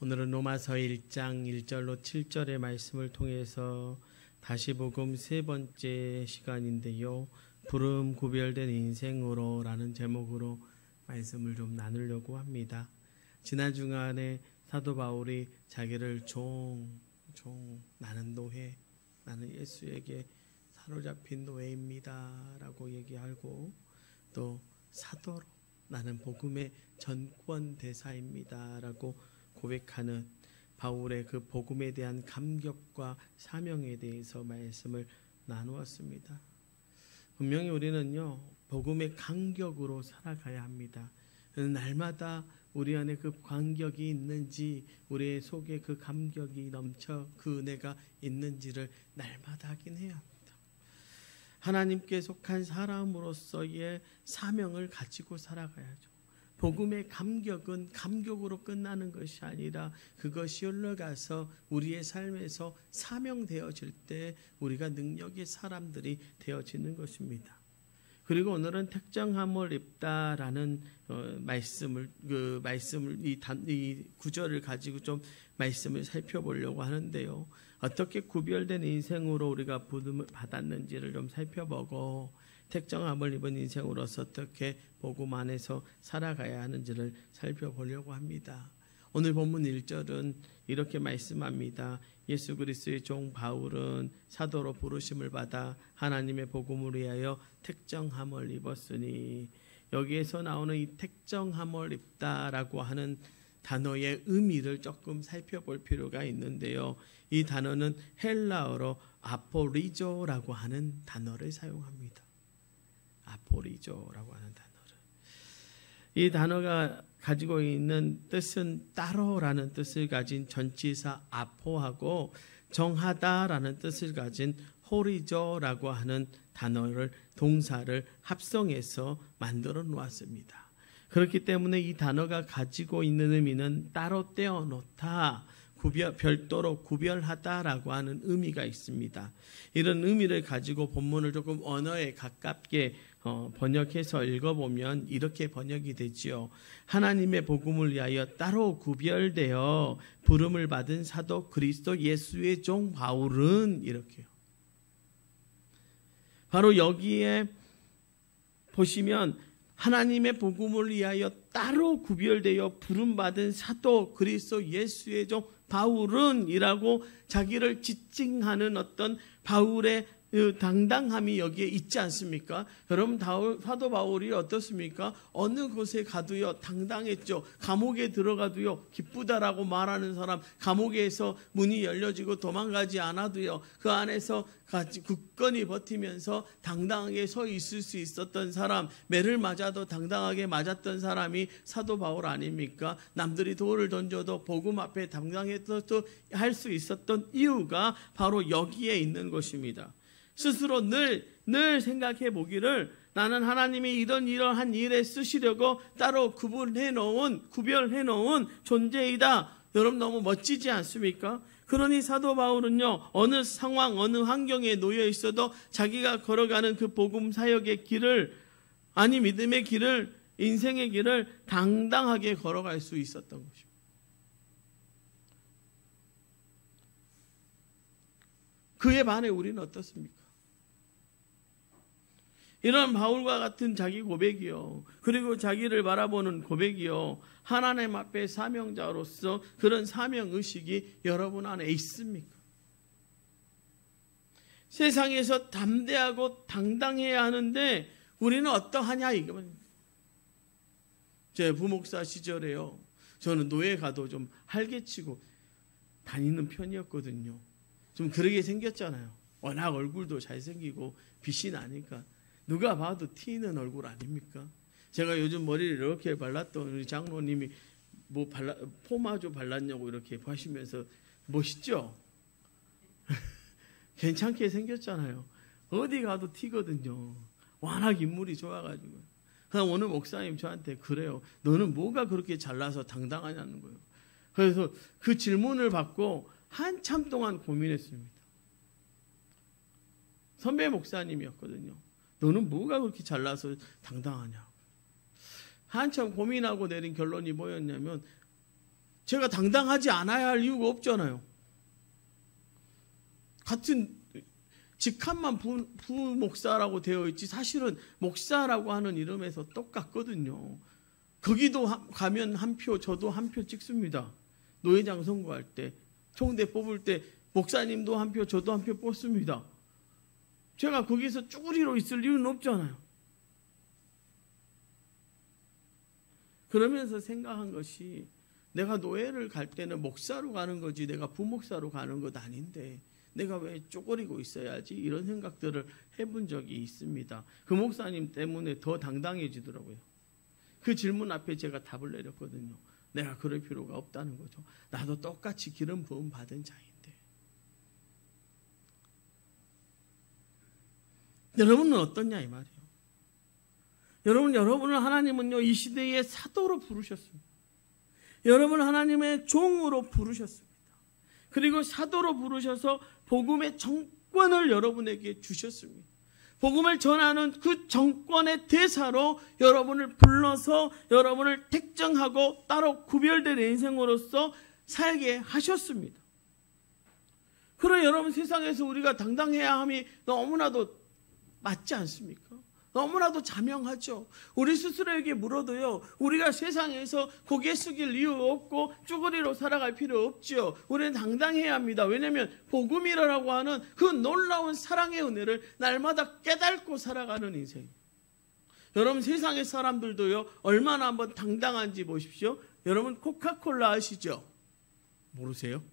오늘은 로마서 1장 1절로 7절의 말씀을 통해서 다시 복음 세 번째 시간인데요. 부름 구별된 인생으로 라는 제목으로 말씀을 좀 나누려고 합니다. 지난 주간에 사도 바울이 자기를 나는 노예, 나는 예수에게 사로잡힌 노예입니다 라고 얘기하고, 또 사도로 나는 복음의 전권 대사입니다 라고 고백하는 바울의 그 복음에 대한 감격과 사명에 대해서 말씀을 나누었습니다. 분명히 우리는요, 복음의 간격으로 살아가야 합니다. 날마다 우리 안에 그 간격이 있는지, 우리의 속에 그 감격이 넘쳐 그 은혜가 있는지를 날마다 확인해야 합니다. 하나님께 속한 사람으로서의 사명을 가지고 살아가야죠. 복음의 감격은 감격으로 끝나는 것이 아니라 그것이 흘러가서 우리의 삶에서 사명되어질 때 우리가 능력의 사람들이 되어지는 것입니다. 그리고 오늘은 택정함을 입다라는 말씀을 이 구절을 가지고 좀 말씀을 살펴보려고 하는데요. 어떻게 구별된 인생으로 우리가 부름을 받았는지를 좀 살펴보고, 택정함을 입은 인생으로서 어떻게 복음 안에서 살아가야 하는지를 살펴보려고 합니다. 오늘 본문 1절은 이렇게 말씀합니다. 예수 그리스도의 종 바울은 사도로 부르심을 받아 하나님의 복음을 위하여 택정함을 입었으니, 여기에서 나오는 이 택정함을 입다라고 하는 단어의 의미를 조금 살펴볼 필요가 있는데요. 이 단어는 헬라어로 아포리조라고 하는 단어를 사용합니다. 아포리조라고 하는 단어를. 이 단어가 가지고 있는 뜻은 따로라는 뜻을 가진 전치사 아포하고 정하다라는 뜻을 가진 호리조라고 하는 단어를, 동사를 합성해서 만들어 놓았습니다. 그렇기 때문에 이 단어가 가지고 있는 의미는 따로 떼어놓다, 별도로 구별하다라고 하는 의미가 있습니다. 이런 의미를 가지고 본문을 조금 언어에 가깝게 번역해서 읽어보면 이렇게 번역이 되지요. 하나님의 복음을 위하여 따로 구별되어 부름을 받은 사도 그리스도 예수의 종 바울은, 이렇게요. 바로 여기에 보시면 하나님의 복음을 위하여 따로 구별되어 부름받은 사도 그리스도 예수의 종 바울은 이라고 자기를 지칭하는 어떤 바울의 당당함이 여기에 있지 않습니까? 여러분, 사도 바울이 어떻습니까? 어느 곳에 가도요 당당했죠. 감옥에 들어가도요 기쁘다라고 말하는 사람, 감옥에서 문이 열려지고 도망가지 않아도요 그 안에서 같이 굳건히 버티면서 당당하게 서 있을 수 있었던 사람, 매를 맞아도 당당하게 맞았던 사람이 사도 바울 아닙니까? 남들이 돌을 던져도 복음 앞에 당당해서 할 수 있었던 이유가 바로 여기에 있는 것입니다. 스스로 늘 생각해 보기를, 나는 하나님이 이러한 일에 쓰시려고 따로 구별해 놓은 존재이다. 여러분, 너무 멋지지 않습니까? 그러니 사도 바울은요, 어느 상황, 어느 환경에 놓여 있어도 자기가 걸어가는 그 복음 사역의 길을, 아니 믿음의 길을, 인생의 길을 당당하게 걸어갈 수 있었던 것입니다. 그에 반해 우리는 어떻습니까? 이런 바울과 같은 자기 고백이요, 그리고 자기를 바라보는 고백이요, 하나님 앞에 사명자로서 그런 사명의식이 여러분 안에 있습니까? 세상에서 담대하고 당당해야 하는데 우리는 어떠하냐, 이겁니다. 제 부목사 시절에요, 저는 노예 가도 좀 활개치고 다니는 편이었거든요. 좀 그러게 생겼잖아요. 워낙 얼굴도 잘생기고 빛이 나니까 누가 봐도 튀는 얼굴 아닙니까? 제가 요즘 머리를 이렇게 발랐던 우리 장로님이 포마조 발랐냐고 이렇게 하시면서 멋있죠? 괜찮게 생겼잖아요. 어디 가도 튀거든요. 워낙 인물이 좋아가지고. 어느 목사님 저한테 그래요. 너는 뭐가 그렇게 잘나서 당당하냐는 거예요. 그래서 그 질문을 받고 한참 동안 고민했습니다. 선배 목사님이었거든요. 너는 뭐가 그렇게 잘나서 당당하냐. 한참 고민하고 내린 결론이 뭐였냐면, 제가 당당하지 않아야 할 이유가 없잖아요. 같은 직함만 부목사라고 되어 있지 사실은 목사라고 하는 이름에서 똑같거든요. 거기도 가면 한 표, 저도 한 표 찍습니다. 노회장 선거할 때, 총대 뽑을 때 목사님도 한 표, 저도 한 표 뽑습니다. 제가 거기서 쭈구리로 있을 이유는 없잖아요. 그러면서 생각한 것이 내가 노예를 갈 때는 목사로 가는 거지 내가 부목사로 가는 것 아닌데 내가 왜 쪼그리고 있어야지 이런 생각들을 해본 적이 있습니다. 그 목사님 때문에 더 당당해지더라고요. 그 질문 앞에 제가 답을 내렸거든요. 내가 그럴 필요가 없다는 거죠. 나도 똑같이 기름 부음 받은 자인데. 여러분은 어떠냐 이 말이에요. 여러분을 하나님은요 이 시대의 사도로 부르셨습니다. 여러분 하나님의 종으로 부르셨습니다. 그리고 사도로 부르셔서 복음의 정권을 여러분에게 주셨습니다. 복음을 전하는 그 정권의 대사로 여러분을 불러서 여러분을 택정하고 따로 구별된 인생으로서 살게 하셨습니다. 그러나 여러분 세상에서 우리가 당당해야 함이 너무나도 맞지 않습니까? 너무나도 자명하죠. 우리 스스로에게 물어도요. 우리가 세상에서 고개 숙일 이유 없고 쭈그리로 살아갈 필요 없죠. 우리는 당당해야 합니다. 왜냐하면 복음이라고 하는 그 놀라운 사랑의 은혜를 날마다 깨닫고 살아가는 인생. 여러분 세상의 사람들도요. 얼마나 한번 당당한지 보십시오. 여러분 코카콜라 아시죠? 모르세요?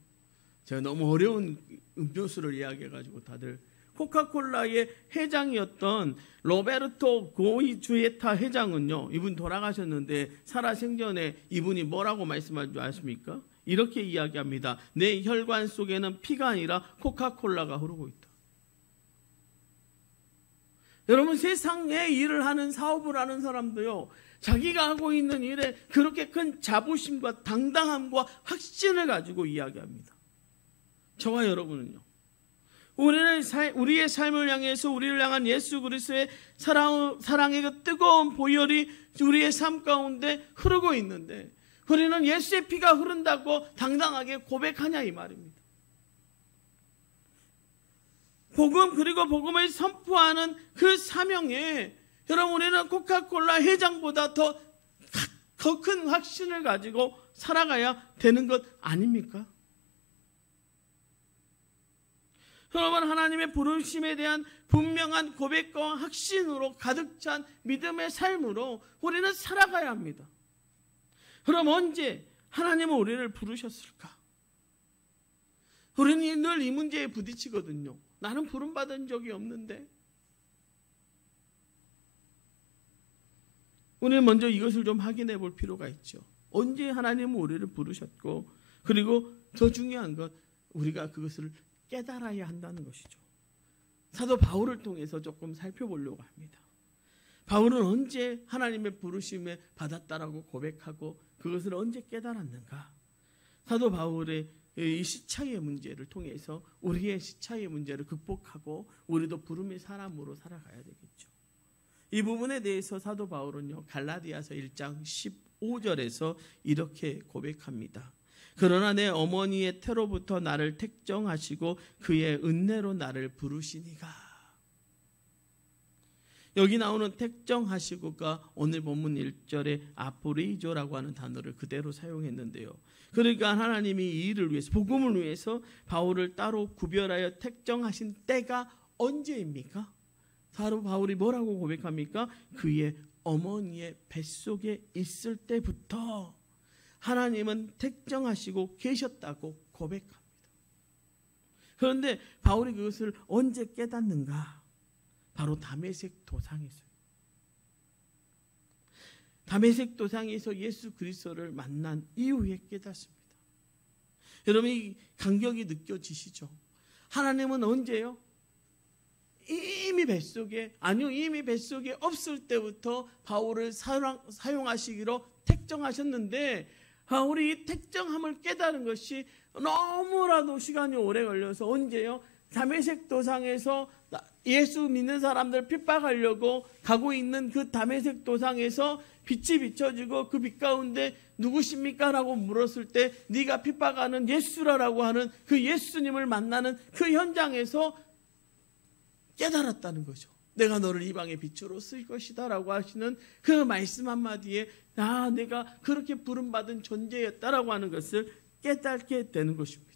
제가 너무 어려운 음료수를 이야기해가지고 다들 코카콜라의 회장이었던 로베르토 고이주에타 회장은요. 이분 돌아가셨는데 살아생전에 이분이 뭐라고 말씀한 줄 아십니까? 이렇게 이야기합니다. 내 혈관 속에는 피가 아니라 코카콜라가 흐르고 있다. 여러분 세상에 일을 하는 사업을 하는 사람도요. 자기가 하고 있는 일에 그렇게 큰 자부심과 당당함과 확신을 가지고 이야기합니다. 저와 여러분은요. 우리의 삶을 향해서 우리를 향한 예수 그리스도의 사랑의 그 뜨거운 보혈이 우리의 삶 가운데 흐르고 있는데 우리는 예수의 피가 흐른다고 당당하게 고백하냐 이 말입니다. 복음 그리고 복음을 선포하는 그 사명에 여러분 우리는 코카콜라 회장보다 더 큰 확신을 가지고 살아가야 되는 것 아닙니까? 여러분 하나님의 부르심에 대한 분명한 고백과 확신으로 가득 찬 믿음의 삶으로 우리는 살아가야 합니다. 그럼 언제 하나님은 우리를 부르셨을까? 우리는 늘 이 문제에 부딪히거든요. 나는 부름받은 적이 없는데. 우리는 먼저 이것을 좀 확인해 볼 필요가 있죠. 언제 하나님은 우리를 부르셨고 그리고 더 중요한 건 우리가 그것을 깨달아야 한다는 것이죠. 사도 바울을 통해서 조금 살펴보려고 합니다. 바울은 언제 하나님의 부르심에 받았다라고 고백하고 그것을 언제 깨달았는가? 사도 바울의 이 시차의 문제를 통해서 우리의 시차의 문제를 극복하고 우리도 부름의 사람으로 살아가야 되겠죠. 이 부분에 대해서 사도 바울은요 갈라디아서 1장 15절에서 이렇게 고백합니다. 그러나 내 어머니의 태로부터 나를 택정하시고 그의 은혜로 나를 부르시니가. 여기 나오는 택정하시고가 오늘 본문 1절에 아포레이조라고 하는 단어를 그대로 사용했는데요. 그러니까 하나님이 이 일을 위해서 복음을 위해서 바울을 따로 구별하여 택정하신 때가 언제입니까? 바로 바울이 뭐라고 고백합니까? 그의 어머니의 뱃속에 있을 때부터 하나님은 택정하시고 계셨다고 고백합니다. 그런데 바울이 그것을 언제 깨닫는가? 바로 다메섹 도상에서요. 다메섹 도상에서 예수 그리스도를 만난 이후에 깨닫습니다. 여러분 이 간격이 느껴지시죠? 하나님은 언제요? 이미 뱃속에 없을 때부터 바울을 사용하시기로 택정하셨는데 바울이 이 택정함을 깨달은 것이 너무나도 시간이 오래 걸려서 언제요? 다메섹 도상에서 예수 믿는 사람들 핍박하려고 가고 있는 그 다메섹 도상에서 빛이 비춰지고 그 빛 가운데 누구십니까? 라고 물었을 때 네가 핍박하는 예수라라고 하는 그 예수님을 만나는 그 현장에서 깨달았다는 거죠. 내가 너를 이방의 빛으로 쓸 것이다 라고 하시는 그 말씀 한마디에 내가 그렇게 부름받은 존재였다라고 하는 것을 깨닫게 되는 것입니다.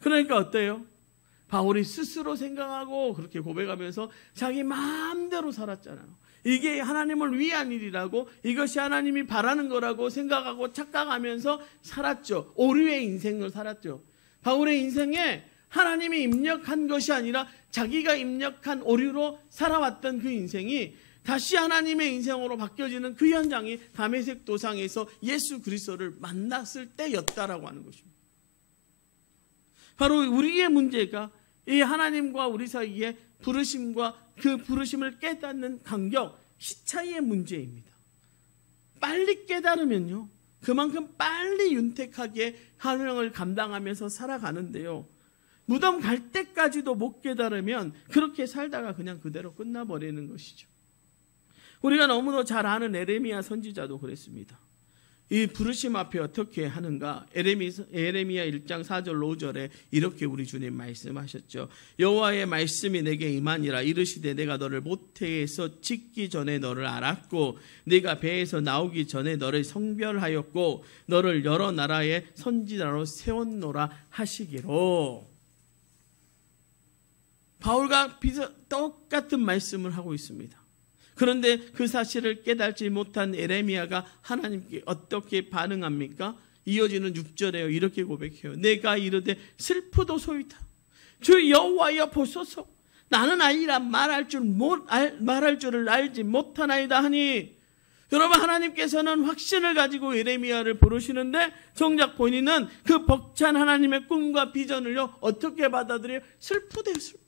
그러니까 어때요? 바울이 스스로 생각하고 그렇게 고백하면서 자기 마음대로 살았잖아요. 이게 하나님을 위한 일이라고, 이것이 하나님이 바라는 거라고 생각하고 착각하면서 살았죠. 오류의 인생을 살았죠. 바울의 인생에 하나님이 입력한 것이 아니라 자기가 입력한 오류로 살아왔던 그 인생이 다시 하나님의 인생으로 바뀌어지는 그 현장이 다메섹 도상에서 예수 그리스도를 만났을 때였다라고 하는 것입니다. 바로 우리의 문제가 이 하나님과 우리 사이의 부르심과 그 부르심을 깨닫는 간격, 시차의 문제입니다. 빨리 깨달으면요, 그만큼 빨리 윤택하게 사명을 감당하면서 살아가는데요, 무덤 갈 때까지도 못 깨달으면 그렇게 살다가 그냥 그대로 끝나버리는 것이죠. 우리가 너무도 잘 아는 에레미야 선지자도 그랬습니다. 이 부르심 앞에 어떻게 하는가? 에레미야 1장 4절 5절에 이렇게 우리 주님 말씀하셨죠. 여호와의 말씀이 내게 임하니라. 이르시되 내가 너를 모태에서 짓기 전에 너를 알았고 네가 배에서 나오기 전에 너를 성별하였고 너를 여러 나라의 선지자로 세웠노라 하시기로. 바울과 똑같은 말씀을 하고 있습니다. 그런데 그 사실을 깨닫지 못한 에레미야가 하나님께 어떻게 반응합니까? 이어지는 6절에요. 이렇게 고백해요. 내가 이르되 슬프도소이다. 주 여호와여 보소서. 나는 아니라 말할 줄을 알지 못하나이다 하니. 여러분, 하나님께서는 확신을 가지고 에레미야를 부르시는데 정작 본인은 그 벅찬 하나님의 꿈과 비전을요 어떻게 받아들여요? 슬프대요. 슬퍼.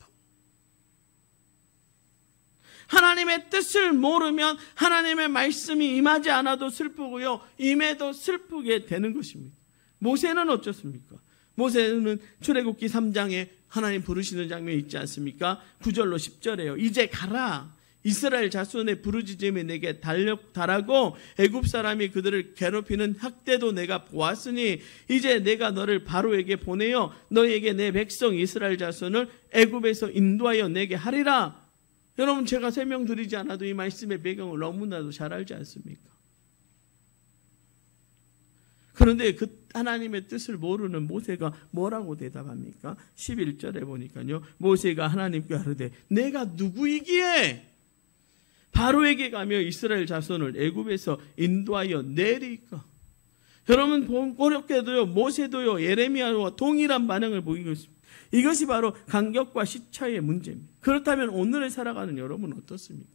하나님의 뜻을 모르면 하나님의 말씀이 임하지 않아도 슬프고요, 임해도 슬프게 되는 것입니다. 모세는 어쩌습니까? 모세는 출애굽기 3장에 하나님 부르시는 장면이 있지 않습니까? 9절로 10절에요. 이제 가라. 이스라엘 자손의 부르짖음이 내게 달하고 애굽 사람이 그들을 괴롭히는 학대도 내가 보았으니 이제 내가 너를 바로에게 보내어 너에게 내 백성 이스라엘 자손을 애굽에서 인도하여 내게 하리라. 여러분, 제가 설명드리지 않아도 이 말씀의 배경을 너무나도 잘 알지 않습니까? 그런데 그 하나님의 뜻을 모르는 모세가 뭐라고 대답합니까? 11절에 보니까요, 모세가 하나님께 하르되 내가 누구이기에 바로에게 가며 이스라엘 자손을 애굽에서 인도하여 내리까? 여러분, 어렵게도요 모세도요 예레미야와 동일한 반응을 보이고 있습니다. 이것이 바로 간격과 시차의 문제입니다. 그렇다면 오늘을 살아가는 여러분은 어떻습니까?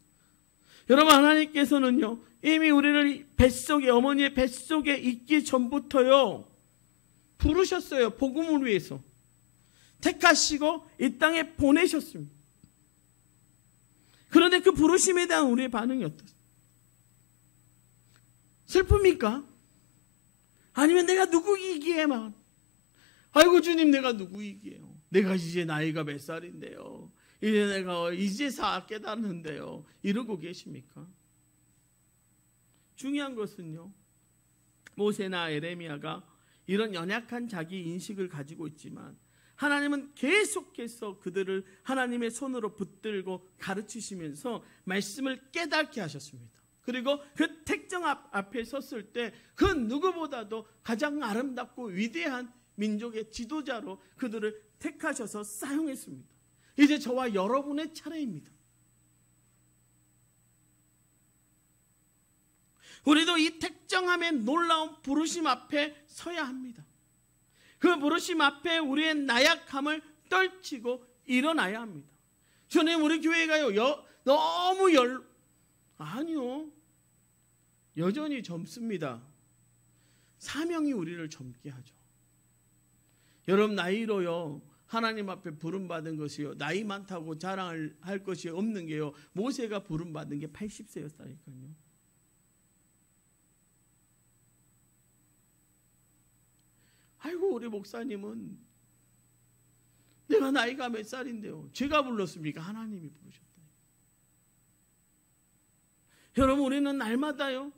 여러분, 하나님께서는요 이미 우리를 어머니의 뱃속에 있기 전부터요 부르셨어요. 복음을 위해서 택하시고 이 땅에 보내셨습니다. 그런데 그 부르심에 대한 우리의 반응이 어떻습니까? 슬픕니까? 아니면 내가 누구이기에 막 아이고 주님, 내가 누구이기에요? 내가 이제 나이가 몇 살인데요, 내가 이제서 깨닫는데요, 이러고 계십니까? 중요한 것은요, 모세나 에레미야가 이런 연약한 자기 인식을 가지고 있지만 하나님은 계속해서 그들을 하나님의 손으로 붙들고 가르치시면서 말씀을 깨닫게 하셨습니다. 그리고 그 택정 앞에 섰을 때 그 누구보다도 가장 아름답고 위대한 민족의 지도자로 그들을 택하셔서 사용했습니다. 이제 저와 여러분의 차례입니다. 우리도 이 택정함의 놀라운 부르심 앞에 서야 합니다. 그 부르심 앞에 우리의 나약함을 떨치고 일어나야 합니다. 주님, 우리 교회가요 너무 아니요, 여전히 젊습니다. 사명이 우리를 젊게 하죠. 여러분, 나이로요 하나님 앞에 부름받은 것이요 나이 많다고 자랑을 할 것이 없는 게요, 모세가 부름받은 게 80세였다니까요. 아이고, 우리 목사님은 내가 나이가 몇 살인데요. 제가 불렀습니까? 하나님이 부르셨다. 여러분, 우리는 날마다요,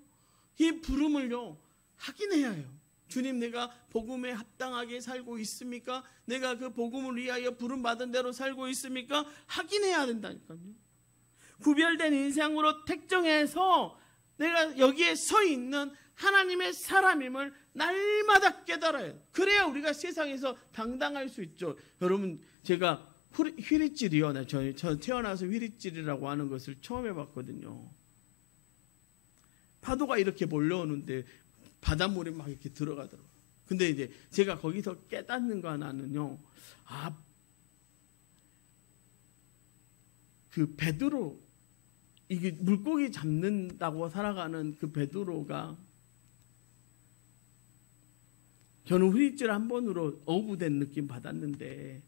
이 부름을요, 확인해야 해요. 주님, 내가 복음에 합당하게 살고 있습니까? 내가 그 복음을 위하여 부름받은 대로 살고 있습니까? 확인해야 된다니까요. 구별된 인생으로 택정해서 내가 여기에 서 있는 하나님의 사람임을 날마다 깨달아요. 그래야 우리가 세상에서 당당할 수 있죠. 여러분, 제가 휘릿질이요. 저 태어나서 휘릿질이라고 하는 것을 처음 해봤거든요. 파도가 이렇게 몰려오는데 바닷물이 막 이렇게 들어가더라고요. 근데 이제 제가 거기서 깨닫는 거 하나는요. 그 베드로, 이게 물고기 잡는다고 살아가는 그 베드로가, 저는 휘릿질 한 번으로 어부된 느낌 받았는데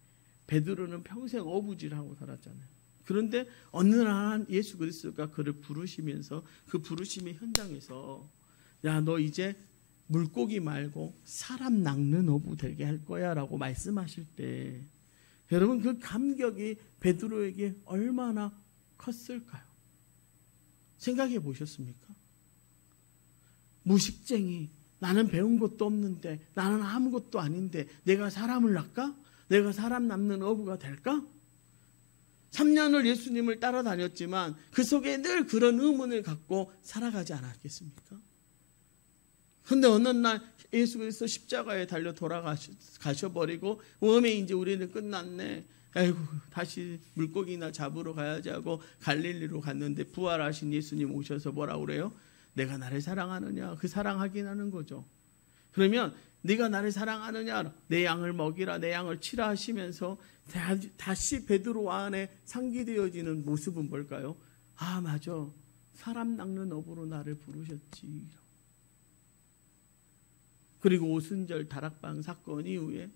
베드로는 평생 어부질하고 살았잖아요. 그런데 어느 날 예수 그리스도가 그를 부르시면서 그 부르심의 현장에서 야, 너 이제 물고기 말고 사람 낚는 어부 되게 할 거야 라고 말씀하실 때 여러분, 그 감격이 베드로에게 얼마나 컸을까요? 생각해 보셨습니까? 무식쟁이, 나는 배운 것도 없는데, 나는 아무것도 아닌데 내가 사람을 낚까? 내가 사람 낚는 어부가 될까? 3년을 예수님을 따라다녔지만 그 속에 늘 그런 의문을 갖고 살아가지 않았겠습니까? 그런데 어느 날 예수 그리스도 십자가에 달려 돌아가셔버리고 이제 우리는 끝났네. 아이고, 다시 물고기나 잡으러 가야지 하고 갈릴리로 갔는데 부활하신 예수님 오셔서 뭐라고 그래요? 내가 나를 사랑하느냐? 그 사랑하긴 하는 거죠. 그러면 네가 나를 사랑하느냐? 내 양을 먹이라, 내 양을 치라 하시면서 다시 베드로 안에 상기되어지는 모습은 뭘까요? 아, 맞아. 사람 낚는 어부로 나를 부르셨지. 그리고 오순절 다락방 사건 이후에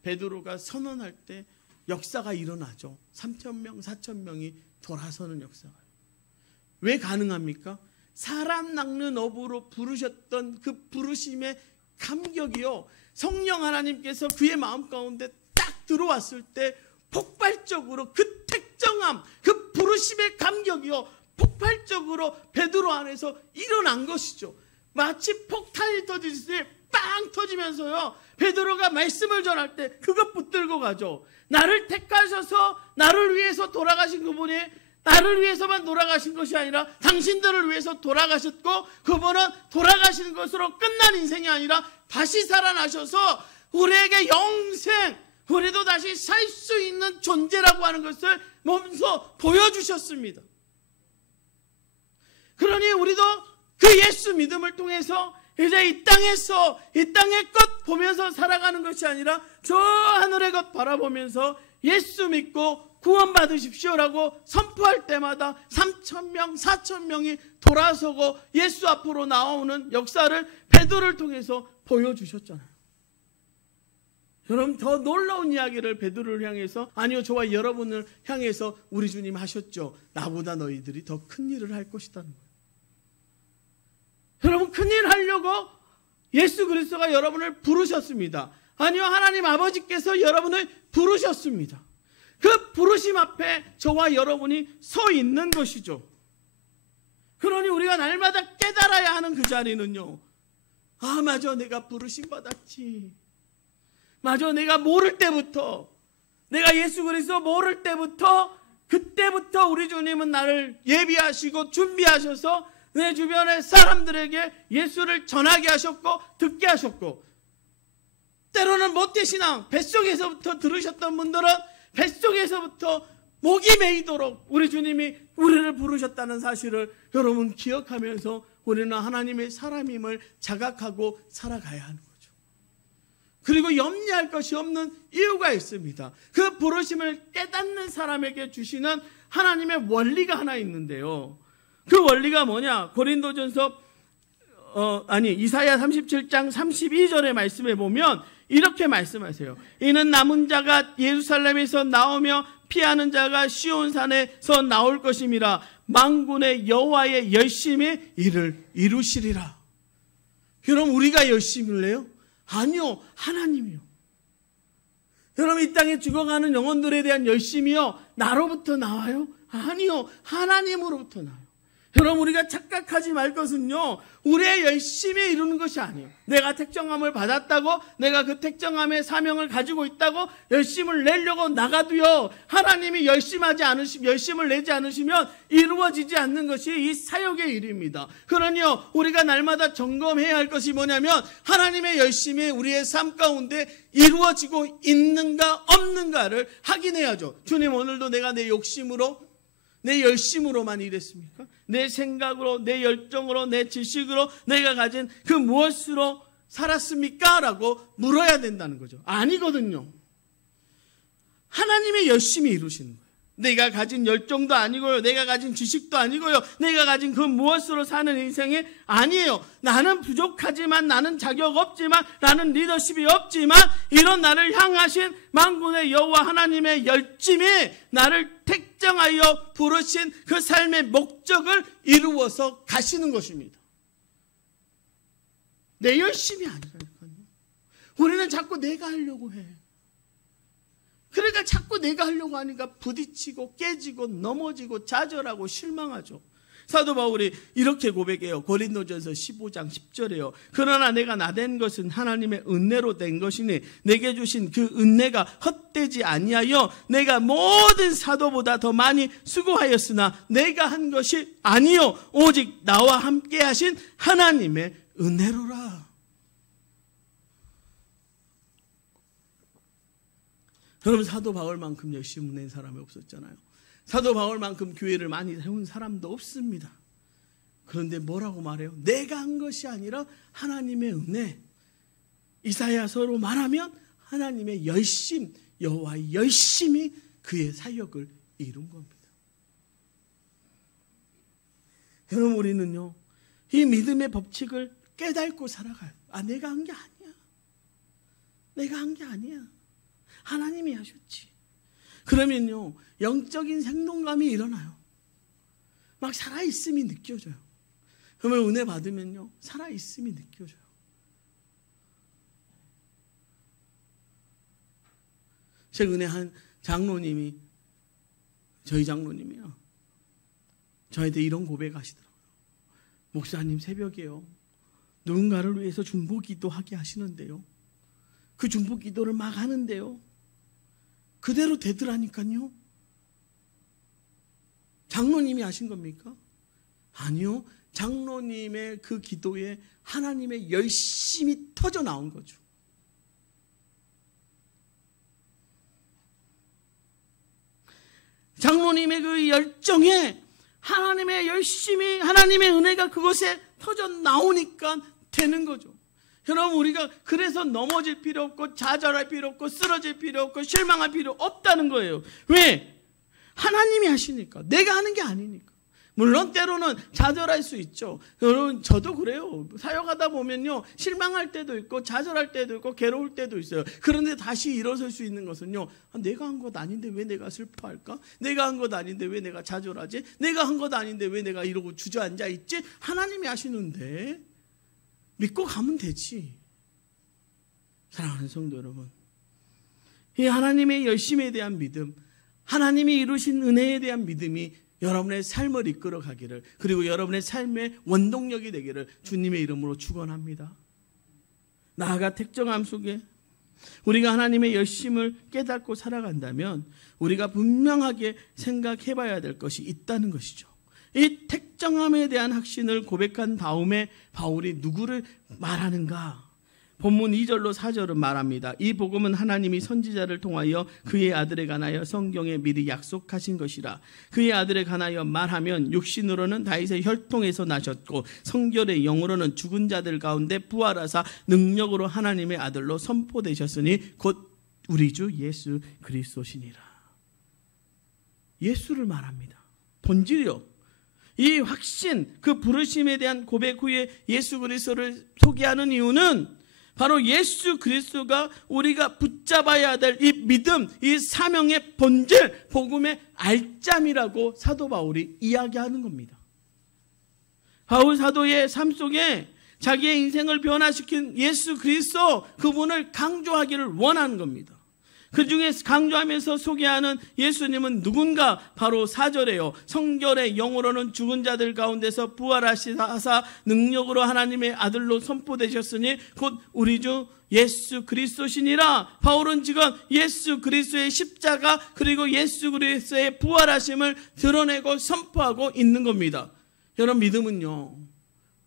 베드로가 선언할 때 역사가 일어나죠. 3,000명, 4,000명이 돌아서는 역사가. 왜 가능합니까? 사람 낚는 어부로 부르셨던 그 부르심의 감격이요, 성령 하나님께서 그의 마음 가운데 딱 들어왔을 때 폭발적으로 그 택정함, 그 부르심의 감격이요, 폭발적으로 베드로 안에서 일어난 것이죠. 마치 폭탄이 터지듯이 빵 터지면서요, 베드로가 말씀을 전할 때 그것 붙들고 가죠. 나를 택하셔서 나를 위해서 돌아가신 그분이 나를 위해서만 돌아가신 것이 아니라 당신들을 위해서 돌아가셨고, 그분은 돌아가시는 것으로 끝난 인생이 아니라 다시 살아나셔서 우리에게 영생, 우리도 다시 살 수 있는 존재라고 하는 것을 몸소 보여주셨습니다. 그러니 우리도 그 예수 믿음을 통해서 이제 이 땅의 것 보면서 살아가는 것이 아니라 저 하늘의 것 바라보면서 예수 믿고 구원받으십시오라고 선포할 때마다 3,000명, 4,000명이 돌아서고 예수 앞으로 나오는 역사를 베드로를 통해서 보여주셨잖아요. 여러분, 더 놀라운 이야기를 베드로를 향해서, 아니요, 저와 여러분을 향해서 우리 주님 하셨죠. 나보다 너희들이 더 큰 일을 할 것이라는 거예요. 여러분, 큰일 하려고 예수 그리스도가 여러분을 부르셨습니다. 아니요, 하나님 아버지께서 여러분을 부르셨습니다. 그 부르심 앞에 저와 여러분이 서 있는 것이죠. 그러니 우리가 날마다 깨달아야 하는 그 자리는요, 아, 맞아, 내가 부르심 받았지. 맞아, 내가 모를 때부터, 내가 예수 그리스도 모를 때부터, 그때부터 우리 주님은 나를 예비하시고 준비하셔서 내 주변의 사람들에게 예수를 전하게 하셨고 듣게 하셨고, 때로는 모태신앙, 뱃속에서부터 들으셨던 분들은 뱃속에서부터 목이 메이도록 우리 주님이 우리를 부르셨다는 사실을 여러분 기억하면서 우리는 하나님의 사람임을 자각하고 살아가야 하는 거죠. 그리고 염려할 것이 없는 이유가 있습니다. 그 부르심을 깨닫는 사람에게 주시는 하나님의 원리가 하나 있는데요. 그 원리가 뭐냐? 고린도전서 이사야 37장 32절의 말씀에 보면 이렇게 말씀하세요. 이는 남은 자가 예루살렘에서 나오며 피하는 자가 시온산에서 나올 것임이라. 만군의 여호와의 열심히 이를 이루시리라. 그럼 우리가 열심을 내요? 아니요, 하나님이요. 여러분, 이 땅에 죽어가는 영혼들에 대한 열심이요, 나로부터 나와요? 아니요, 하나님으로부터 나와요. 여러분, 우리가 착각하지 말 것은요, 우리의 열심히 이루는 것이 아니에요. 내가 택정함을 받았다고, 내가 그 택정함의 사명을 가지고 있다고 열심을 내려고 나가도요, 하나님이 열심을 내지 않으시면 이루어지지 않는 것이 이 사역의 일입니다. 그러니요, 우리가 날마다 점검해야 할 것이 뭐냐면, 하나님의 열심이 우리의 삶 가운데 이루어지고 있는가 없는가를 확인해야죠. 주님, 오늘도 내가 내 욕심으로, 내 열심으로만 일했습니까? 내 생각으로, 내 열정으로, 내 지식으로 내가 가진 그 무엇으로 살았습니까? 라고 물어야 된다는 거죠. 아니거든요. 하나님의 열심히 이루시는 거예요. 내가 가진 열정도 아니고요, 내가 가진 지식도 아니고요, 내가 가진 그 무엇으로 사는 인생이 아니에요. 나는 부족하지만, 나는 자격 없지만, 나는 리더십이 없지만, 이런 나를 향하신 만군의 여호와 하나님의 열심이 나를 택정하여 부르신 그 삶의 목적을 이루어서 가시는 것입니다. 내 열심이 아니라니까요. 우리는 자꾸 내가 하려고 해. 그러니까 자꾸 내가 하려고 하니까 부딪히고 깨지고 넘어지고 좌절하고 실망하죠. 사도 바울이 이렇게 고백해요. 고린도전서 15장 10절에요. 그러나 내가 나된 것은 하나님의 은혜로 된 것이니 내게 주신 그 은혜가 헛되지 아니하여 내가 모든 사도보다 더 많이 수고하였으나 내가 한 것이 아니요 오직 나와 함께 하신 하나님의 은혜로라. 여러분, 사도 바울만큼 열심히 낸 사람이 없었잖아요. 사도 바울만큼 교회를 많이 세운 사람도 없습니다. 그런데 뭐라고 말해요? 내가 한 것이 아니라 하나님의 은혜. 이사야서로 말하면 하나님의 열심, 여호와의 열심이 그의 사역을 이룬 겁니다. 여러분, 우리는요, 이 믿음의 법칙을 깨닫고 살아가요. 내가 한 게 아니야. 내가 한 게 아니야. 하나님이 하셨지. 그러면요, 영적인 생동감이 일어나요. 막 살아있음이 느껴져요. 그러면 은혜 받으면요, 살아있음이 느껴져요. 최근에 한 장로님이, 저희 장로님이요, 저한테 이런 고백하시더라고요. 목사님, 새벽에요, 누군가를 위해서 중보기도 하게 하시는데요, 그 중보기도를 막 하는데요, 그대로 되더라니까요. 장로님이 하신 겁니까? 아니요. 장로님의 그 기도에 하나님의 열심이 터져 나온 거죠. 장로님의 그 열정에 하나님의 열심이, 하나님의 은혜가 그것에 터져 나오니까 되는 거죠. 여러분, 우리가 그래서 넘어질 필요 없고 좌절할 필요 없고 쓰러질 필요 없고 실망할 필요 없다는 거예요. 왜? 하나님이 하시니까. 내가 하는 게 아니니까. 물론 때로는 좌절할 수 있죠. 여러분, 저도 그래요. 사역하다 보면요, 실망할 때도 있고 좌절할 때도 있고 괴로울 때도 있어요. 그런데 다시 일어설 수 있는 것은요, 내가 한 것 아닌데 왜 내가 슬퍼할까? 내가 한 것 아닌데 왜 내가 좌절하지? 내가 한 것 아닌데 왜 내가 이러고 주저앉아 있지? 하나님이 하시는데 믿고 가면 되지. 사랑하는 성도 여러분, 이 하나님의 열심에 대한 믿음, 하나님이 이루신 은혜에 대한 믿음이 여러분의 삶을 이끌어 가기를, 그리고 여러분의 삶의 원동력이 되기를 주님의 이름으로 축원합니다. 나아가 택정함 속에 우리가 하나님의 열심을 깨닫고 살아간다면 우리가 분명하게 생각해 봐야 될 것이 있다는 것이죠. 이 택정함에 대한 확신을 고백한 다음에 바울이 누구를 말하는가? 본문 2절로 4절은 말합니다. 이 복음은 하나님이 선지자를 통하여 그의 아들에 관하여 성경에 미리 약속하신 것이라. 그의 아들에 관하여 말하면 육신으로는 다윗의 혈통에서 나셨고 성결의 영으로는 죽은 자들 가운데 부활하사 능력으로 하나님의 아들로 선포되셨으니 곧 우리 주 예수 그리스도시니라. 예수를 말합니다. 본질이요. 이 확신, 그 부르심에 대한 고백 후에 예수 그리스도를 소개하는 이유는 바로 예수 그리스도가 우리가 붙잡아야 될 이 믿음, 이 사명의 본질, 복음의 알짬이라고 사도 바울이 이야기하는 겁니다. 바울 사도의 삶 속에 자기의 인생을 변화시킨 예수 그리스도, 그분을 강조하기를 원하는 겁니다. 그 중에 강조하면서 소개하는 예수님은 누군가? 바로 4절에요. 성결의 영으로는 죽은 자들 가운데서 부활하시사 능력으로 하나님의 아들로 선포되셨으니 곧 우리 주 예수 그리스도시니라. 바울은 지금 예수 그리스도의 십자가 그리고 예수 그리스도의 부활하심을 드러내고 선포하고 있는 겁니다. 여러분, 믿음은요,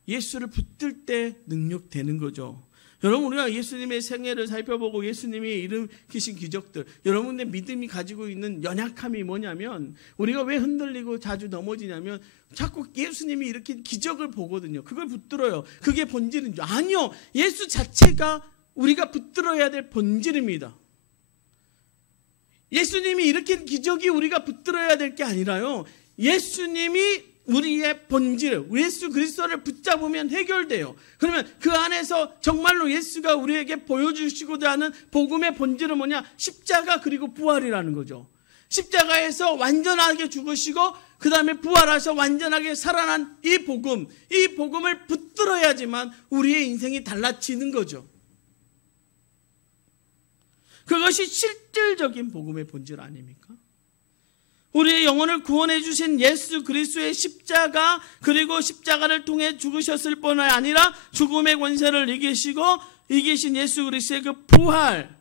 예수를 붙들 때 능력되는 거죠. 여러분, 우리가 예수님의 생애를 살펴보고 예수님이 일으키신 기적들, 여러분의 믿음이 가지고 있는 연약함이 뭐냐면, 우리가 왜 흔들리고 자주 넘어지냐면 자꾸 예수님이 일으킨 기적을 보거든요. 그걸 붙들어요. 그게 본질인 줄. 아니요, 예수 자체가 우리가 붙들어야 될 본질입니다. 예수님이 일으킨 기적이 우리가 붙들어야 될 게 아니라요, 예수님이 우리의 본질, 예수 그리스도를 붙잡으면 해결돼요. 그러면 그 안에서 정말로 예수가 우리에게 보여주시고자 하는 복음의 본질은 뭐냐? 십자가 그리고 부활이라는 거죠. 십자가에서 완전하게 죽으시고 그 다음에 부활하셔 완전하게 살아난 이 복음을 붙들어야지만 우리의 인생이 달라지는 거죠. 그것이 실질적인 복음의 본질 아닙니까? 우리의 영혼을 구원해 주신 예수 그리스도의 십자가, 그리고 십자가를 통해 죽으셨을 뿐 아니라 죽음의 권세를 이기신 예수 그리스도의 그 부활,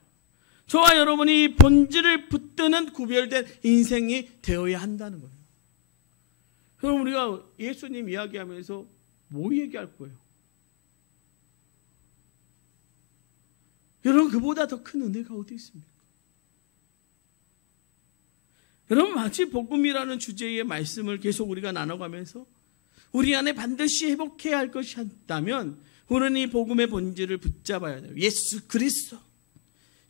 저와 여러분이 이 본질을 붙드는 구별된 인생이 되어야 한다는 거예요. 그럼 우리가 예수님 이야기하면서 뭐 얘기할 거예요? 여러분, 그보다 더 큰 은혜가 어디 있습니까? 여러분, 마치 복음이라는 주제의 말씀을 계속 우리가 나눠가면서 우리 안에 반드시 회복해야 할 것이 있다면 우리는 이 복음의 본질을 붙잡아야 돼요. 예수 그리스도.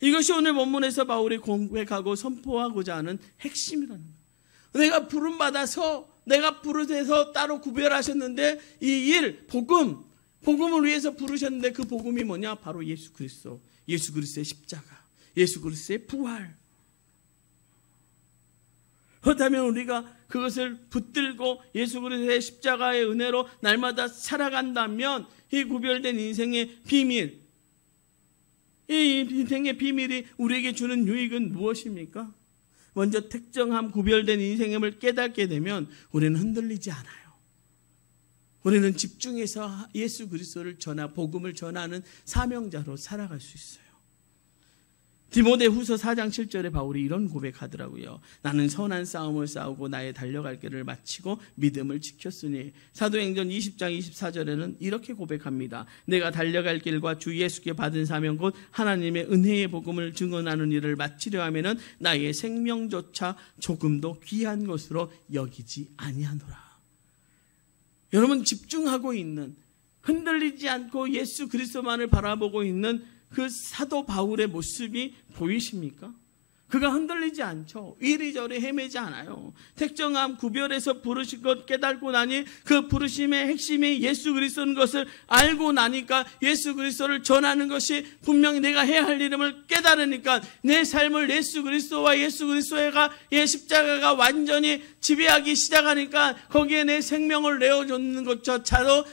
이것이 오늘 본문에서 바울이 공백하고 선포하고자 하는 핵심이라는 거예요. 내가 부름받아서, 내가 부르셔서 따로 구별하셨는데 이 일, 복음을 위해서 부르셨는데 그 복음이 뭐냐? 바로 예수 그리스도. 예수 그리스도의 십자가, 예수 그리스도의 부활. 그렇다면 우리가 그것을 붙들고 예수 그리스도의 십자가의 은혜로 날마다 살아간다면 이 구별된 인생의 비밀, 이 인생의 비밀이 우리에게 주는 유익은 무엇입니까? 먼저 특정한 구별된 인생임을 깨닫게 되면 우리는 흔들리지 않아요. 우리는 집중해서 예수 그리스도를 복음을 전하는 사명자로 살아갈 수 있어요. 디모데후서 4장 7절에 바울이 이런 고백하더라고요. 나는 선한 싸움을 싸우고 나의 달려갈 길을 마치고 믿음을 지켰으니. 사도행전 20장 24절에는 이렇게 고백합니다. 내가 달려갈 길과 주 예수께 받은 사명 곧 하나님의 은혜의 복음을 증언하는 일을 마치려 하면은 나의 생명조차 조금도 귀한 것으로 여기지 아니하노라. 여러분, 집중하고 있는, 흔들리지 않고 예수 그리스도만을 바라보고 있는 그 사도 바울의 모습이 보이십니까? 그가 흔들리지 않죠. 이리저리 헤매지 않아요. 특정한 구별해서 부르신 것 깨닫고 나니 그 부르심의 핵심이 예수 그리스도인 것을 알고 나니까 예수 그리스도를 전하는 것이 분명히 내가 해야 할 일임을 깨달으니까 내 삶을 예수 그리스도와 예수 그리스도의 십자가가 완전히 지배하기 시작하니까 거기에 내 생명을 내어주는 것조차도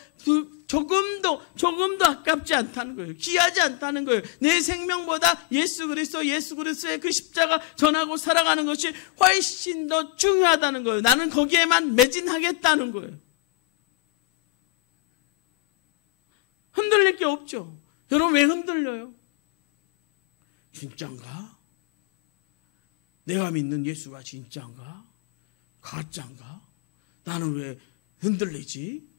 조금도 아깝지 않다는 거예요. 귀하지 않다는 거예요. 내 생명보다 예수 그리스도의 그 십자가 전하고 살아가는 것이 훨씬 더 중요하다는 거예요. 나는 거기에만 매진하겠다는 거예요. 흔들릴 게 없죠. 여러분, 왜 흔들려요? 진짠가? 내가 믿는 예수가 진짠가? 가짠가? 나는 왜 흔들리지?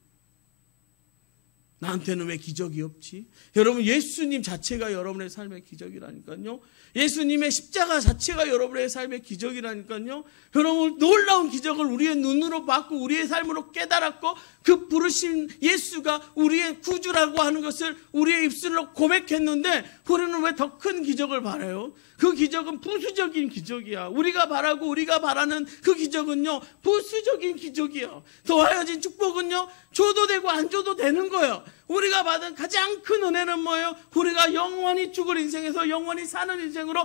나한테는 왜 기적이 없지? 여러분, 예수님 자체가 여러분의 삶의 기적이라니까요. 예수님의 십자가 자체가 여러분의 삶의 기적이라니까요. 여러분, 놀라운 기적을 우리의 눈으로 봤고 우리의 삶으로 깨달았고 그 부르신 예수가 우리의 구주라고 하는 것을 우리의 입술로 고백했는데 우리는 왜 더 큰 기적을 바라요? 그 기적은 부수적인 기적이야. 우리가 바라고 우리가 바라는 그 기적은요, 부수적인 기적이야. 더하여진 축복은요, 줘도 되고 안 줘도 되는 거예요. 우리가 받은 가장 큰 은혜는 뭐예요? 우리가 영원히 죽을 인생에서 영원히 사는 인생으로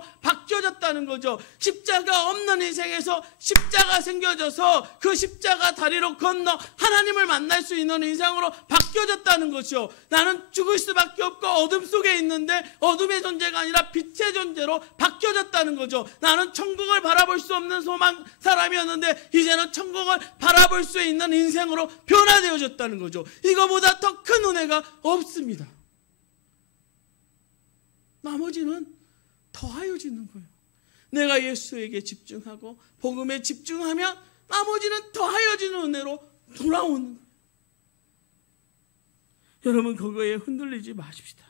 바뀌어졌다는 거죠. 십자가 없는 인생에서 십자가 생겨져서 그 십자가 다리로 건너 하나님을 만날 수 있는 인생으로 바뀌어졌다는 것이요. 나는 죽을 수밖에 없고 어둠 속에 있는데 어둠의 존재가 아니라 빛의 존재로 바뀌어졌다는 거죠. 나는 천국을 바라볼 수 없는 소망 사람이었는데 이제는 천국을 바라볼 수 있는 인생으로 변화되어졌다는 거죠. 이거보다 더 큰 은혜가 없습니다. 나머지는 더하여지는 거예요. 내가 예수에게 집중하고 복음에 집중하면 나머지는 더하여지는 은혜로 돌아오는 거예요. 여러분, 그거에 흔들리지 마십시다.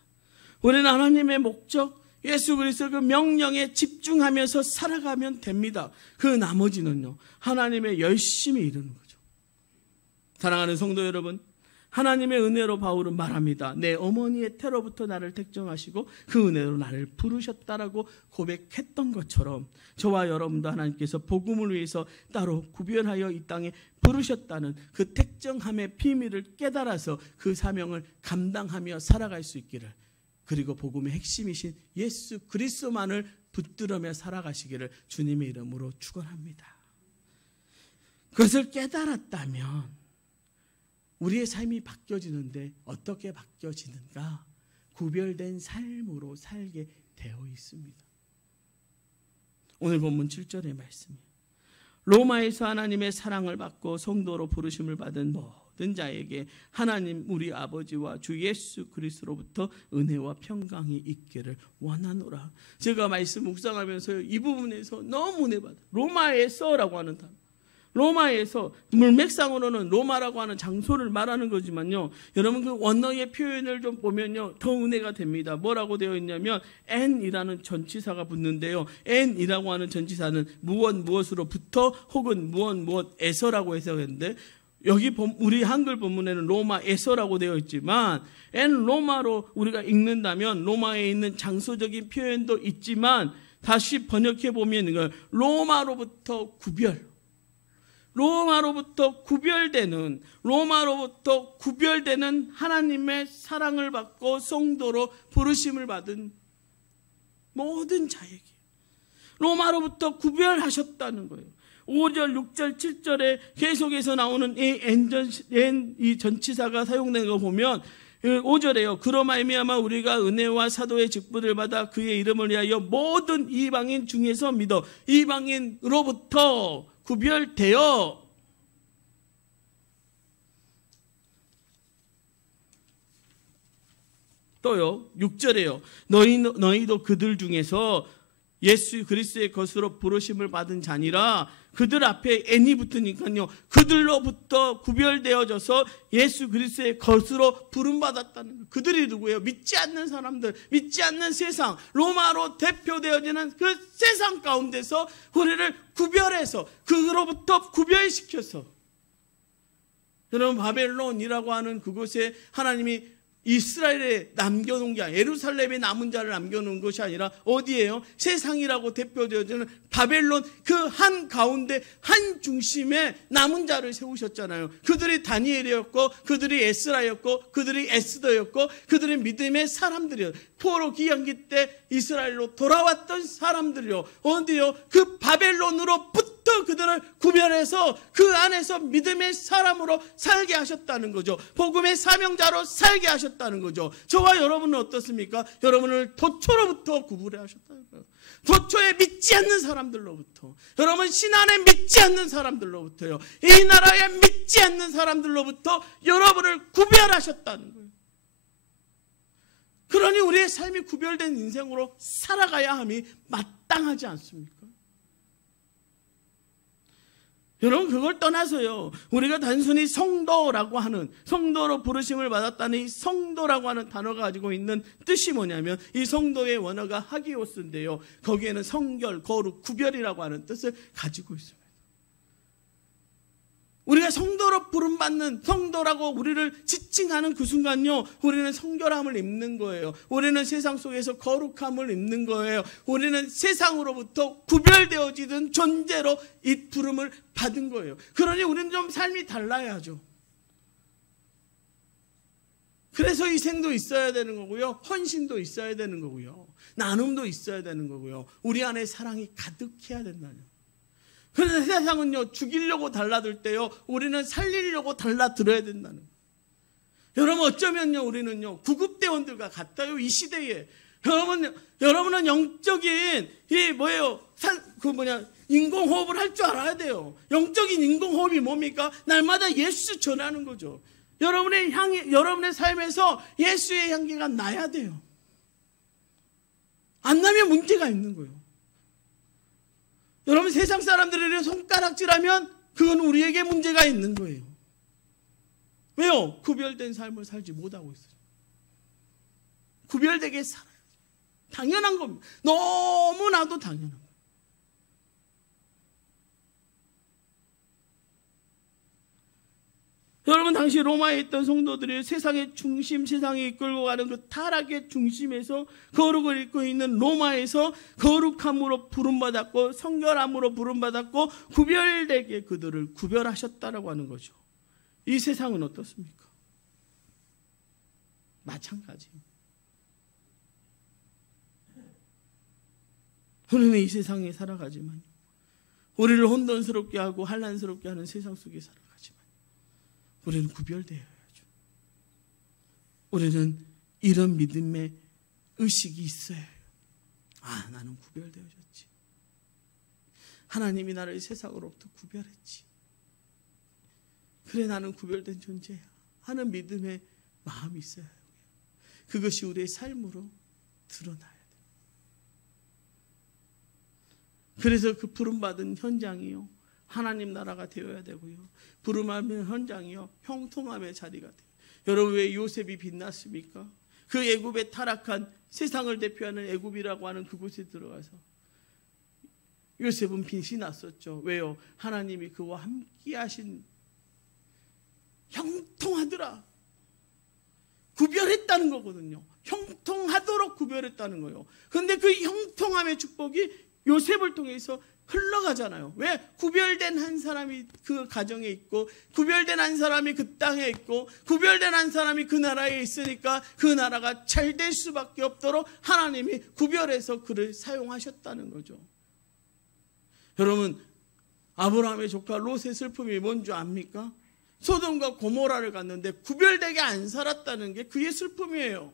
우리는 하나님의 목적, 예수 그리스도 그 명령에 집중하면서 살아가면 됩니다. 그 나머지는요, 하나님의 열심히 이루는 거죠. 사랑하는 성도 여러분, 하나님의 은혜로 바울은 말합니다. 내 어머니의 태로부터 나를 택정하시고 그 은혜로 나를 부르셨다라고 고백했던 것처럼 저와 여러분도 하나님께서 복음을 위해서 따로 구별하여 이 땅에 부르셨다는 그 택정함의 비밀을 깨달아서 그 사명을 감당하며 살아갈 수 있기를, 그리고 복음의 핵심이신 예수 그리스도만을 붙들으며 살아가시기를 주님의 이름으로 축원합니다. 그것을 깨달았다면 우리의 삶이 바뀌어지는데 어떻게 바뀌어지는가? 구별된 삶으로 살게 되어 있습니다. 오늘 본문 7절의 말씀이에요. 로마에서 하나님의 사랑을 받고 성도로 부르심을 받은 모든 자에게 하나님 우리 아버지와 주 예수 그리스도로부터 은혜와 평강이 있기를 원하노라. 제가 말씀 묵상하면서 이 부분에서 너무 은혜 받아요. 로마에서라고 하는 단어, 로마에서 물맥상으로는 로마라고 하는 장소를 말하는 거지만요, 여러분 그 원어의 표현을 좀 보면요 더 은혜가 됩니다. 뭐라고 되어 있냐면 n이라는 전치사가 붙는데요, n이라고 하는 전치사는 무엇으로부터 혹은 무엇에서라고 해석했는데, 여기 우리 한글 본문에는 로마에서라고 되어 있지만 n 로마로 우리가 읽는다면 로마에 있는 장소적인 표현도 있지만 다시 번역해 보면 이걸 로마로부터 구별되는 하나님의 사랑을 받고 성도로 부르심을 받은 모든 자에게 로마로부터 구별하셨다는 거예요. 5절, 6절, 7절에 계속해서 나오는 이 전치사가 사용된 거 보면 5절에요. 그로 말미암아 우리가 은혜와 사도의 직분을 받아 그의 이름을 위하여 모든 이방인 중에서 믿어 이방인으로부터 구별되어 또요 6절에요. 너희도 그들 중에서 예수 그리스도의 것으로 부르심을 받은 자니라. 그들 앞에 n이 붙으니까요, 그들로부터 구별되어져서 예수 그리스도의 것으로 부름받았다는 거예요. 그들이 누구예요? 믿지 않는 사람들, 믿지 않는 세상, 로마로 대표되어지는 그 세상 가운데서 우리를 구별해서 그로부터 구별시켜서, 여러분 바벨론이라고 하는 그곳에 하나님이 이스라엘에 남겨놓은 게 아니라, 예루살렘에 남은 자를 남겨놓은 것이 아니라 어디예요? 세상이라고 대표되어지는 바벨론 그 한 가운데 한 중심에 남은 자를 세우셨잖아요. 그들이 다니엘이었고, 그들이 에스라였고, 그들이 에스더였고, 그들이 믿음의 사람들이요, 포로 귀환기 때 이스라엘로 돌아왔던 사람들이요. 어디요? 그 바벨론으로부터 그들을 구별해서 그 안에서 믿음의 사람으로 살게 하셨다는 거죠. 복음의 사명자로 살게 하셨다는 거죠. 저와 여러분은 어떻습니까? 여러분을 도초로부터 구분해 하셨다는 거예요. 도초에 믿지 않는 사람들로부터, 여러분 신안에 믿지 않는 사람들로부터요, 이 나라에 믿지 않는 사람들로부터 여러분을 구별하셨다는 거예요. 그러니 우리의 삶이 구별된 인생으로 살아가야 함이 마땅하지 않습니까? 여러분 그걸 떠나서요, 우리가 단순히 성도라고 하는, 성도로 부르심을 받았다는 이 성도라고 하는 단어가 가지고 있는 뜻이 뭐냐면, 이 성도의 원어가 하기오스인데요, 거기에는 성결, 거룩, 구별이라고 하는 뜻을 가지고 있습니다. 우리가 성도로 부름받는, 성도라고 우리를 지칭하는 그 순간요, 우리는 성결함을 입는 거예요. 우리는 세상 속에서 거룩함을 입는 거예요. 우리는 세상으로부터 구별되어지는 존재로 이 부름을 받은 거예요. 그러니 우리는 좀 삶이 달라야죠. 그래서 희생도 있어야 되는 거고요. 헌신도 있어야 되는 거고요. 나눔도 있어야 되는 거고요. 우리 안에 사랑이 가득해야 된다는 거예요. 그래서 세상은요, 죽이려고 달라들 때요, 우리는 살리려고 달라들어야 된다는 거예요. 여러분, 어쩌면요, 우리는요, 구급대원들과 같아요, 이 시대에. 여러분은 영적인, 인공호흡을 할 줄 알아야 돼요. 영적인 인공호흡이 뭡니까? 날마다 예수 전하는 거죠. 여러분의 삶에서 예수의 향기가 나야 돼요. 안 나면 문제가 있는 거예요. 여러분, 세상 사람들이 손가락질하면 그건 우리에게 문제가 있는 거예요. 왜요? 구별된 삶을 살지 못하고 있어요. 구별되게 살아요. 당연한 겁니다. 너무나도 당연한 거예요. 여러분, 당시 로마에 있던 성도들이 세상의 중심, 세상이 이끌고 가는 그 타락의 중심에서 거룩을 입고 있는 로마에서 거룩함으로 부름받았고 성결함으로 부름받았고 구별되게 그들을 구별하셨다라고 하는 거죠. 이 세상은 어떻습니까? 마찬가지입니다. 우리는 이 세상에 살아가지만 우리를 혼돈스럽게 하고 환난스럽게 하는 세상 속에 살아가지만 우리는 구별되어야죠. 우리는 이런 믿음의 의식이 있어야 해요. 아, 나는 구별되어졌지. 하나님이 나를 세상으로부터 구별했지. 그래, 나는 구별된 존재야 하는 믿음의 마음이 있어야 해요. 그것이 우리의 삶으로 드러나야 돼요. 그래서 그 부름받은 현장이요, 하나님 나라가 되어야 되고요. 부름받은 현장이요, 형통함의 자리가 돼요. 여러분, 왜 요셉이 빛났습니까? 그 애굽의 타락한 세상을 대표하는 애굽이라고 하는 그곳에 들어가서 요셉은 빛이 났었죠. 왜요? 하나님이 그와 함께 하신, 형통하더라. 구별했다는 거거든요. 형통하도록 구별했다는 거예요. 그런데 그 형통함의 축복이 요셉을 통해서 흘러가잖아요. 왜? 구별된 한 사람이 그 가정에 있고, 구별된 한 사람이 그 땅에 있고, 구별된 한 사람이 그 나라에 있으니까 그 나라가 잘 될 수밖에 없도록 하나님이 구별해서 그를 사용하셨다는 거죠. 여러분, 아브라함의 조카 롯의 슬픔이 뭔 줄 압니까? 소돔과 고모라를 갔는데 구별되게 안 살았다는 게 그의 슬픔이에요.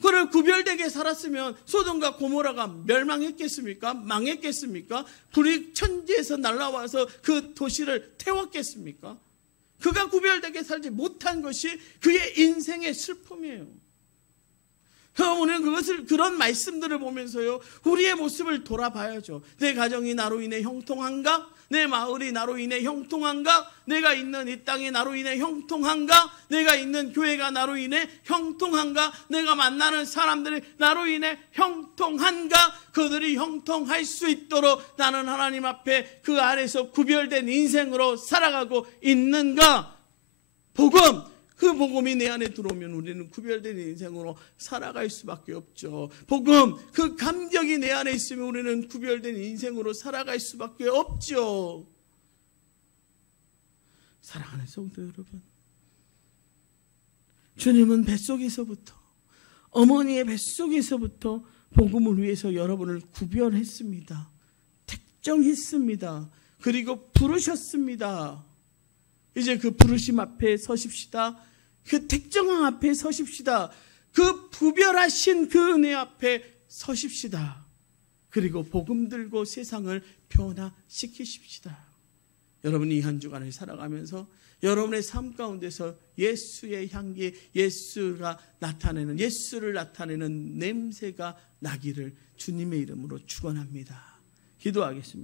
그를 구별되게 살았으면 소돔과 고모라가 멸망했겠습니까? 망했겠습니까? 불이 천지에서 날아와서 그 도시를 태웠겠습니까? 그가 구별되게 살지 못한 것이 그의 인생의 슬픔이에요. 우리는 그런 말씀들을 보면서요, 우리의 모습을 돌아봐야죠. 내 가정이 나로 인해 형통한가? 내 마을이 나로 인해 형통한가? 내가 있는 이 땅이 나로 인해 형통한가? 내가 있는 교회가 나로 인해 형통한가? 내가 만나는 사람들이 나로 인해 형통한가? 그들이 형통할 수 있도록 나는 하나님 앞에 그 안에서 구별된 인생으로 살아가고 있는가? 복음! 그 복음이 내 안에 들어오면 우리는 구별된 인생으로 살아갈 수밖에 없죠. 복음, 그 감격이 내 안에 있으면 우리는 구별된 인생으로 살아갈 수밖에 없죠. 사랑하는 성도 여러분, 주님은 뱃속에서부터, 어머니의 뱃속에서부터 복음을 위해서 여러분을 구별했습니다. 택정했습니다. 그리고 부르셨습니다. 이제 그 부르심 앞에 서십시다. 그 택정함 앞에 서십시다. 그 구별하신 그 은혜 앞에 서십시다. 그리고 복음 들고 세상을 변화시키십시다. 여러분이 한 주간을 살아가면서 여러분의 삶 가운데서 예수의 향기, 예수를 나타내는 냄새가 나기를 주님의 이름으로 축원합니다. 기도하겠습니다.